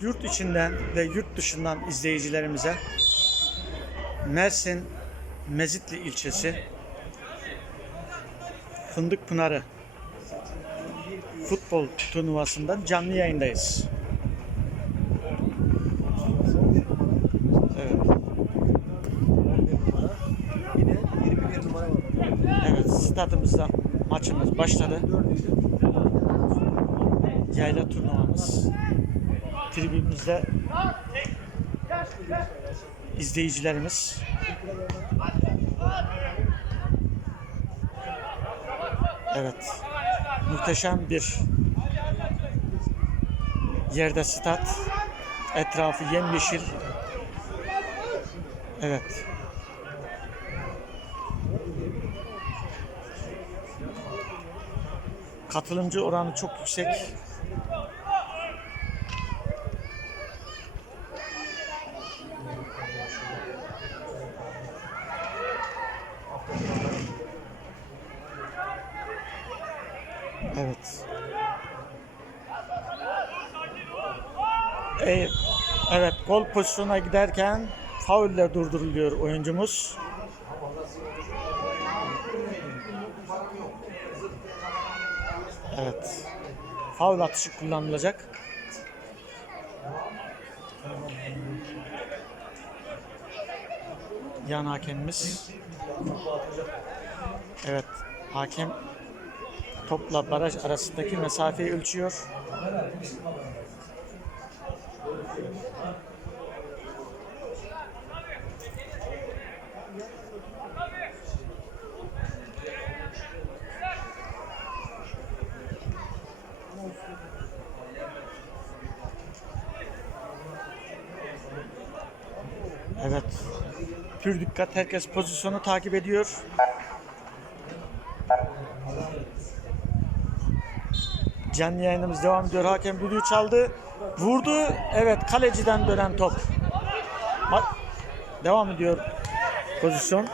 yurt içinden ve yurt dışından izleyicilerimize Mersin Mezitli ilçesi Fındık Pınarı futbol turnuvasından canlı yayındayız. Evet. Yine 21 numara var. Evet, stadımızda maçımız başladı. Yayla turnuvamız. Tribünümüzde izleyicilerimiz. Evet. Muhteşem bir yerde stat. Etrafı yemyeşil. Evet. Katılımcı oranı çok yüksek. Evet. E, evet, gol pozisyonuna giderken faulle durduruluyor oyuncumuz. Evet. Faul atışı kullanılacak. Yan hakemimiz. Evet. Hakem topla baraj arasındaki mesafeyi ölçüyor. Evet. Pür dikkat herkes pozisyonu takip ediyor. Canlı yayınımız devam ediyor. Hakem düdüğü çaldı. Vurdu. Evet kaleciden dönen top. Devam ediyor pozisyon.